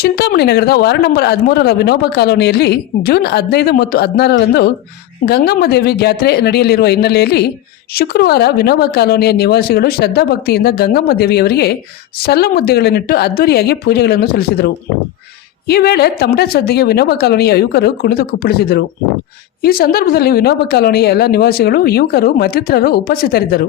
ಚಿಂತಾಮಣಿ ನಗರದ ward number ಹದಿಮೂರರ ವಿನೋಬ ಕಾಲೋನಿಯಲ್ಲಿ ಜೂನ್ ಹದಿನೈದು ಮತ್ತು ಹದಿನಾರರಂದು ಗಂಗಮ್ಮ ದೇವಿ ಜಾತ್ರೆ ನಡೆಯಲಿರುವ ಹಿನ್ನೆಲೆಯಲ್ಲಿ ಶುಕ್ರವಾರ ವಿನೋಬ ಕಾಲೋನಿಯ ನಿವಾಸಿಗಳು ಶ್ರದ್ಧಾಭಕ್ತಿಯಿಂದ ಗಂಗಮ್ಮ ದೇವಿಯವರಿಗೆ ಸಲ್ಲ ಮುದ್ದೆಗಳನ್ನಿಟ್ಟು ಅದ್ದೂರಿಯಾಗಿ ಪೂಜೆಗಳನ್ನು ಸಲ್ಲಿಸಿದರು. ಈ ವೇಳೆ ತಮಟ ಸದ್ದಿಗೆ ವಿನೋಬ ಕಾಲೋನಿಯ ಯುವಕರು ಕುಣಿದು ಕುಪ್ಪಳಿಸಿದರು. ಈ ಸಂದರ್ಭದಲ್ಲಿ ವಿನೋಬ ಕಾಲೋನಿಯ ಎಲ್ಲ ನಿವಾಸಿಗಳು, ಯುವಕರು, ಮತ್ತಿತರರು ಉಪಸ್ಥಿತರಿದ್ದರು.